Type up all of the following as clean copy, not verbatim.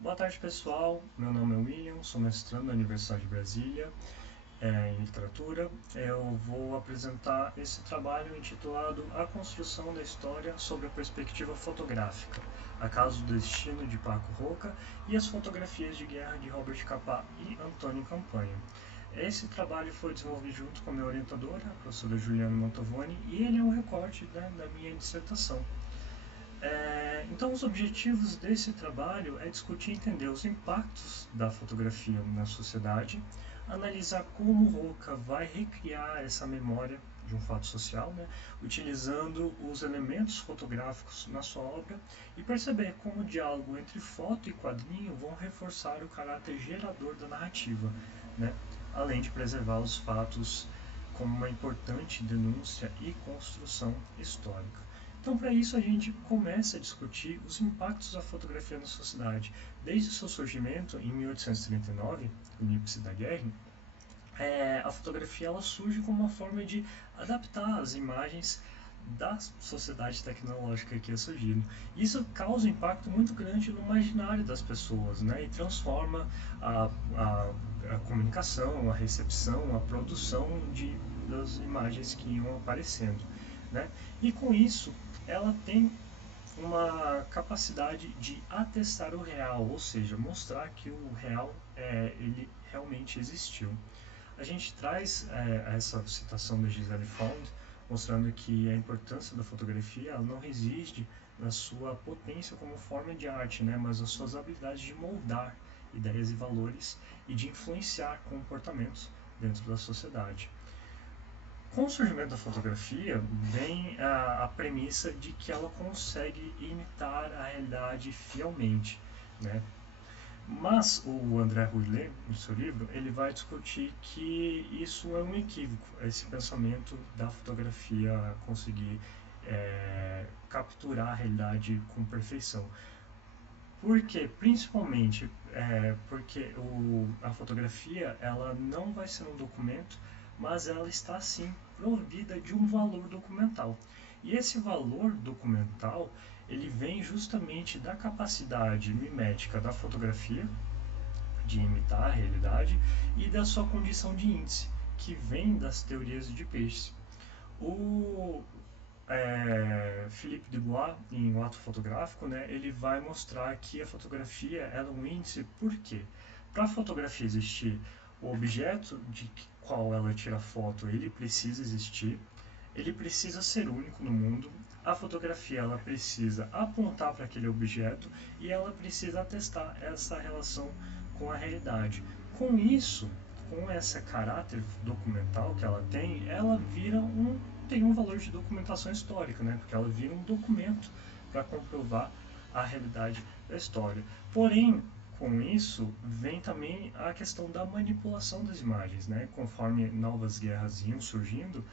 Boa tarde, pessoal. Meu nome é William, sou mestrando na Universidade de Brasília em literatura. Eu vou apresentar esse trabalho intitulado A Construção da História sob a Perspectiva Fotográfica, Acaso do Destino de Paco Roca e as Fotografias de Guerra de Robert Capa e Antônio Campanha. Esse trabalho foi desenvolvido junto com a minha orientadora, a professora Juliana Mantovani, e ele é um recorte da minha dissertação. Então, os objetivos desse trabalho é discutir e entender os impactos da fotografia na sociedade, analisar como Roca vai recriar essa memória de um fato social, utilizando os elementos fotográficos na sua obra, e perceber como o diálogo entre foto e quadrinho vão reforçar o caráter gerador da narrativa, além de preservar os fatos como uma importante denúncia e construção histórica. Então, para isso, a gente começa a discutir os impactos da fotografia na sociedade. Desde o seu surgimento, em 1839, no início da guerra, a fotografia ela surge como uma forma de adaptar as imagens da sociedade tecnológica que ia surgindo. Isso causa um impacto muito grande no imaginário das pessoas, e transforma a comunicação, a recepção, a produção das imagens que iam aparecendo. E com isso, ela tem uma capacidade de atestar o real, ou seja, mostrar que o real ele realmente existiu. A gente traz essa citação da Gisele Fond, mostrando que a importância da fotografia ela não reside na sua potência como forma de arte, mas nas suas habilidades de moldar ideias e valores e de influenciar comportamentos dentro da sociedade. Com o surgimento da fotografia, vem a premissa de que ela consegue imitar a realidade fielmente, Mas o André Rouillet, no seu livro, ele vai discutir que isso é um equívoco, esse pensamento da fotografia conseguir capturar a realidade com perfeição. Por quê? Principalmente porque a fotografia ela não vai ser um documento, mas ela está sim provida de um valor documental. E esse valor documental ele vem justamente da capacidade mimética da fotografia de imitar a realidade e da sua condição de índice, que vem das teorias de Peirce. O Philippe Dubois, em O Ato Fotográfico, ele vai mostrar que a fotografia é um índice. Por quê? Para a fotografia existir, o objeto de qual ela tira foto, ele precisa existir, ele precisa ser único no mundo, a fotografia ela precisa apontar para aquele objeto e ela precisa atestar essa relação com a realidade. Com isso, com esse caráter documental que ela tem um valor de documentação histórica, porque ela vira um documento para comprovar a realidade da história. Porém, com isso, vem também a questão da manipulação das imagens, conforme novas guerras iam surgindo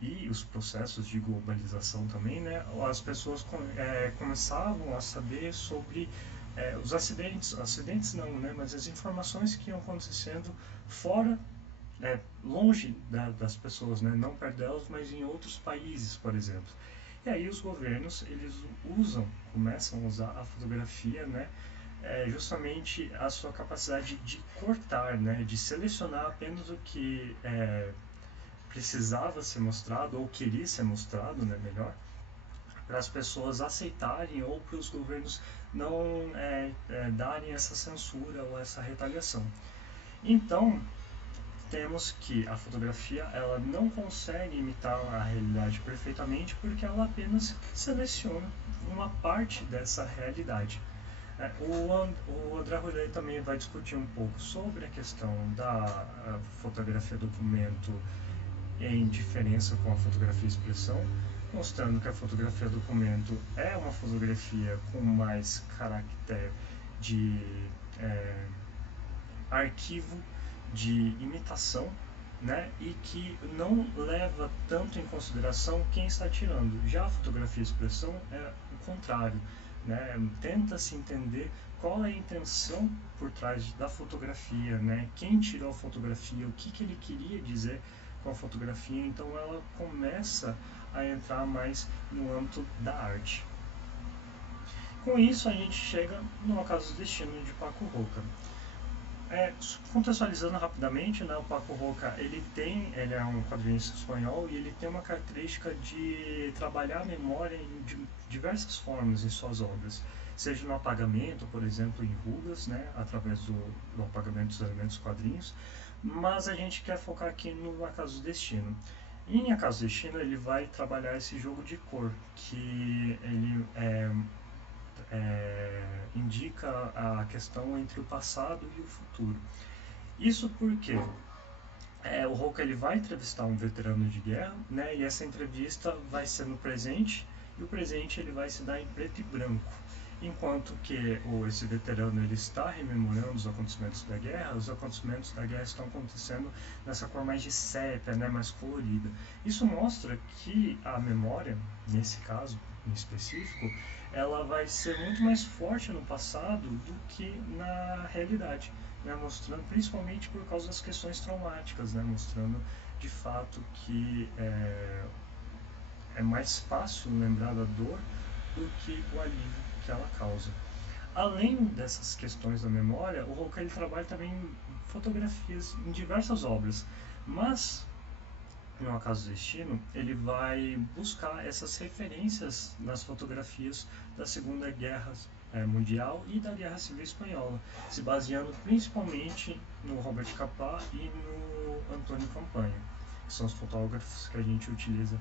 e os processos de globalização também, as pessoas começavam a saber sobre os acidentes não, mas as informações que iam acontecendo fora, longe das pessoas, não perto delas, mas em outros países, por exemplo. E aí os governos, eles começam a usar a fotografia, justamente a sua capacidade de cortar, de selecionar apenas o que precisava ser mostrado, ou queria ser mostrado, melhor, para as pessoas aceitarem ou para os governos não darem essa censura ou essa retaliação. Então, temos que a fotografia ela não consegue imitar a realidade perfeitamente porque ela apenas seleciona uma parte dessa realidade. O André Rouillet também vai discutir um pouco sobre a questão da fotografia documento em diferença com a fotografia expressão, mostrando que a fotografia documento é uma fotografia com mais caráter de arquivo, de imitação, e que não leva tanto em consideração quem está tirando. Já a fotografia expressão é o contrário, tenta-se entender qual é a intenção por trás da fotografia, quem tirou a fotografia, o que ele queria dizer com a fotografia. Então ela começa a entrar mais no âmbito da arte. Com isso, a gente chega no Acaso do Destino de Paco Roca. Contextualizando rapidamente, né, o Paco Roca ele é um quadrinista espanhol e ele tem uma característica de trabalhar a memória de diversas formas em suas obras, seja no apagamento, por exemplo, em rugas, né, através do apagamento dos elementos quadrinhos, mas a gente quer focar aqui no Acaso do Destino. E em Acaso do Destino ele vai trabalhar esse jogo de cor, que ele indica a questão entre o passado e o futuro. Isso porque o Hulk ele vai entrevistar um veterano de guerra, né? E essa entrevista vai ser no presente e o presente ele vai se dar em preto e branco. Enquanto que esse veterano ele está rememorando os acontecimentos da guerra, os acontecimentos da guerra estão acontecendo nessa cor mais de sépia, né, mais colorida. Isso mostra que a memória, nesse caso em específico, ela vai ser muito mais forte no passado do que na realidade, né, mostrando principalmente por causa das questões traumáticas, né, mostrando de fato que é mais fácil lembrar da dor do que o alívio que ela causa. Além dessas questões da memória, o Roca ele trabalha também em fotografias em diversas obras, mas no Acaso do Destino ele vai buscar essas referências nas fotografias da Segunda Guerra Mundial e da Guerra Civil Espanhola, se baseando principalmente no Robert Capa e no Antônio Campanha, que são os fotógrafos que a gente utiliza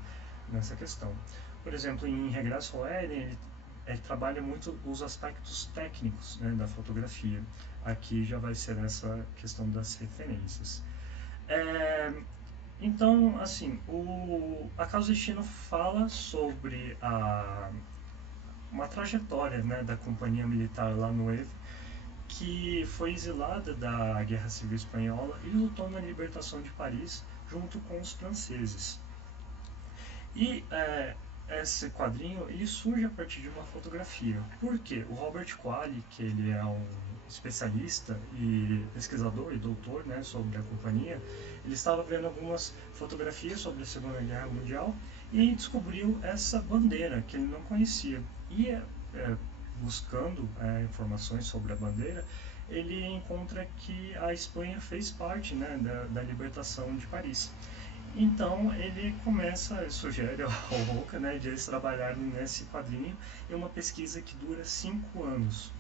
nessa questão. Por exemplo, em Regresso ao Éden, ele trabalha muito os aspectos técnicos, né, da fotografia. Aqui já vai ser essa questão das referências. Então, assim, o Acaso do Destino fala sobre uma trajetória, né, da companhia militar La Nueve, que foi exilada da Guerra Civil Espanhola e lutou na libertação de Paris junto com os franceses. E esse quadrinho ele surge a partir de uma fotografia. Por quê? O Robert Qualley, que ele é um especialista e pesquisador e doutor, né, sobre a companhia, ele estava vendo algumas fotografias sobre a Segunda Guerra Mundial e descobriu essa bandeira que ele não conhecia. E buscando informações sobre a bandeira, ele encontra que a Espanha fez parte, né, da libertação de Paris. Então ele sugere ao Roca, né, de eles trabalharem nesse quadrinho em uma pesquisa que dura 5 anos.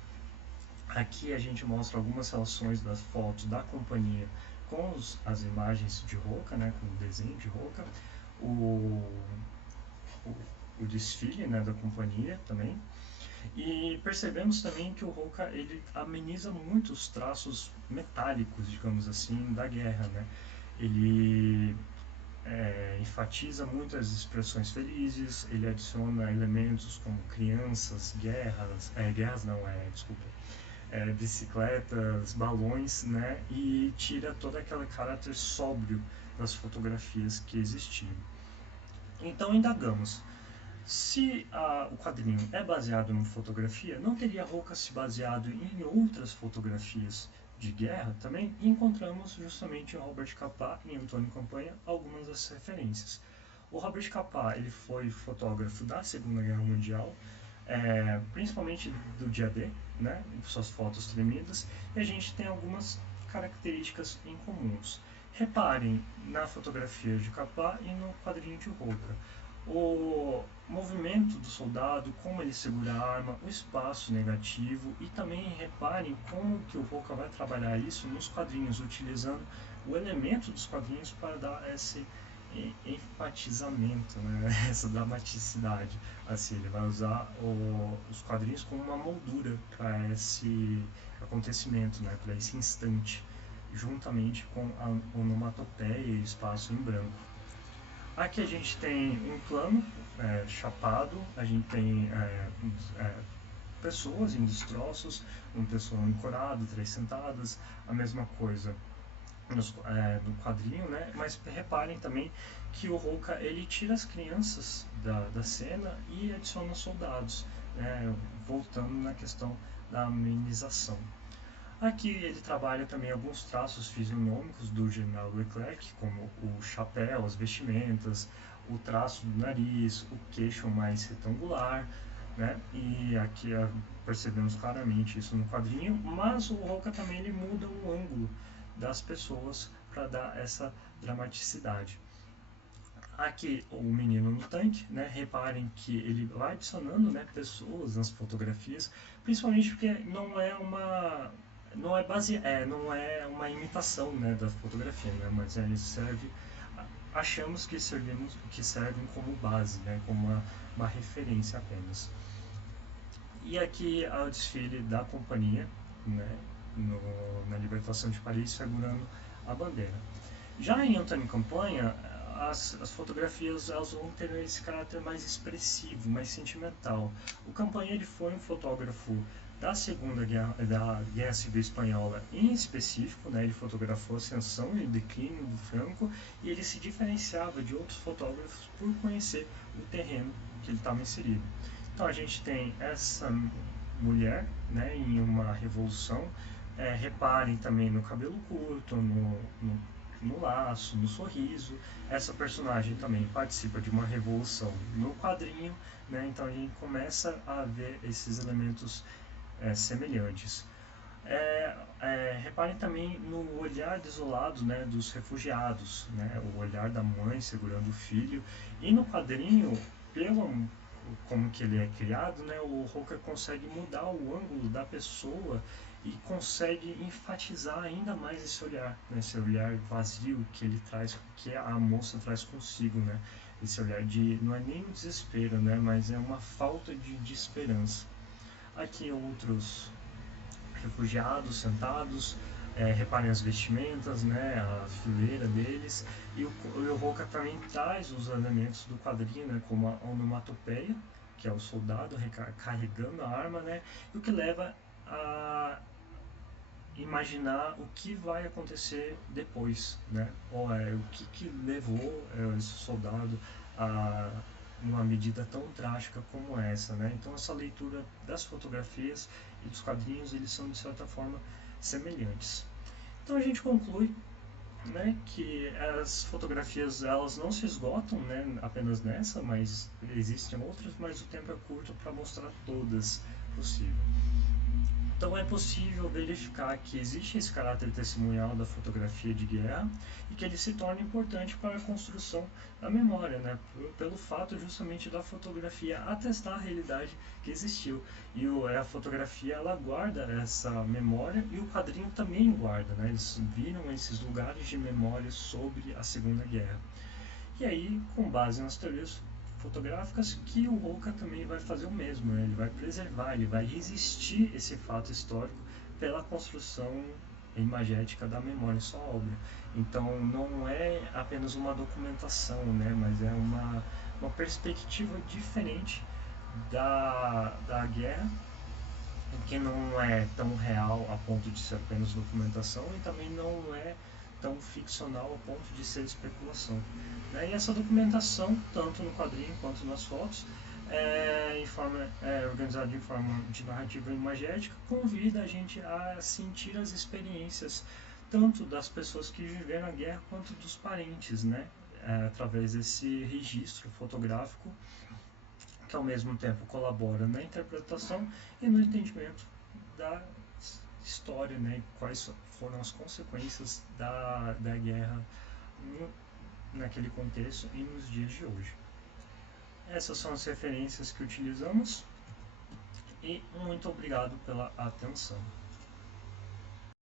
Aqui a gente mostra algumas relações das fotos da companhia com as imagens de Roca, né, com o desenho de Roca, o, o desfile, né, da companhia também. E percebemos também que o Roca ele ameniza muito os traços metálicos, digamos assim, da guerra, né? Ele enfatiza muito as expressões felizes, ele adiciona elementos como crianças, bicicletas, balões, né, e tira todo aquele caráter sóbrio das fotografias que existiam. Então indagamos, se o quadrinho é baseado em fotografia, não teria Roca se baseado em outras fotografias de guerra também? E encontramos justamente em Robert Capa e Antônio Campanha algumas das referências. O Robert Capa ele foi fotógrafo da Segunda Guerra Mundial, principalmente do dia D, né, suas fotos tremidas, e a gente tem algumas características em comuns. Reparem na fotografia de Capa e no quadrinho de Roca. O movimento do soldado, como ele segura a arma, o espaço negativo, e também reparem como que o Roca vai trabalhar isso nos quadrinhos, utilizando o elemento dos quadrinhos para dar esse enfatizamento, né? Essa dramaticidade. Assim, ele vai usar os quadrinhos como uma moldura para esse acontecimento, né? Para esse instante, juntamente com a onomatopeia e espaço em branco. Aqui a gente tem um plano chapado, a gente tem pessoas em destroços, uma pessoa ancorada, 3 sentadas, a mesma coisa no quadrinho, né? Mas reparem também que o Roca ele tira as crianças da cena e adiciona soldados, né? Voltando na questão da amenização. Aqui ele trabalha também alguns traços fisionômicos do general Leclerc, como o chapéu, as vestimentas, o traço do nariz, o queixo mais retangular, né? E aqui percebemos claramente isso no quadrinho, mas o Roca também ele muda o ângulo das pessoas para dar essa dramaticidade. Aqui o menino no tanque, né? Reparem que ele vai adicionando, né, pessoas nas fotografias, principalmente porque não é uma imitação, né, da fotografia, né, mas ele serve, achamos que servem como base, né, como uma referência apenas. E aqui é o desfile da companhia, né, na Libertação de Paris, segurando a bandeira. Já em Antônio Campanha, as fotografias elas vão ter esse caráter mais expressivo, mais sentimental. O Campanha ele foi um fotógrafo da da Guerra Civil Espanhola em específico, né? Ele fotografou a ascensão e o declínio do Franco e ele se diferenciava de outros fotógrafos por conhecer o terreno que ele estava inserido. Então a gente tem essa mulher, né, em uma revolução. Reparem também no cabelo curto, no laço, no sorriso. Essa personagem também participa de uma revolução no quadrinho, né? Então a gente começa a ver esses elementos semelhantes. Reparem também no olhar desolado, né, dos refugiados, né, o olhar da mãe segurando o filho. E no quadrinho, como que ele é criado, né, o Roca consegue mudar o ângulo da pessoa e consegue enfatizar ainda mais esse olhar, né, esse olhar vazio que ele traz, que a moça traz consigo, né, esse olhar de, não é nem um desespero, né, mas é uma falta de esperança. Aqui outros refugiados sentados, reparem as vestimentas, né, a fileira deles, e o Roca também traz os elementos do quadrinho, né, como a onomatopeia, que é o soldado carregando a arma, né, e o que leva a imaginar o que vai acontecer depois, né, ou o que levou esse soldado a uma medida tão trágica como essa, né? Então essa leitura das fotografias e dos quadrinhos eles são de certa forma semelhantes. Então a gente conclui, né, que as fotografias elas não se esgotam, né, apenas nessa, mas existem outras, mas o tempo é curto para mostrar todas possível. Então é possível verificar que existe esse caráter testemunhal da fotografia de guerra e que ele se torna importante para a construção da memória, né? Pelo fato justamente da fotografia atestar a realidade que existiu. E a fotografia ela guarda essa memória e o quadrinho também guarda, né? Eles viram esses lugares de memória sobre a Segunda Guerra. E aí, com base nas teorias fotográficas, que o Roca também vai fazer o mesmo, né? Ele vai preservar, ele vai resistir esse fato histórico pela construção imagética da memória em sua obra. Então não é apenas uma documentação, né? Mas é uma perspectiva diferente da guerra, que não é tão real a ponto de ser apenas documentação e também não é tão ficcional ao ponto de ser especulação. E essa documentação, tanto no quadrinho quanto nas fotos, organizada em forma de narrativa imagética, convida a gente a sentir as experiências tanto das pessoas que viveram a guerra quanto dos parentes, né? Através desse registro fotográfico que ao mesmo tempo colabora na interpretação e no entendimento da história, né? Quais foram as consequências da guerra naquele contexto e nos dias de hoje. Essas são as referências que utilizamos e muito obrigado pela atenção.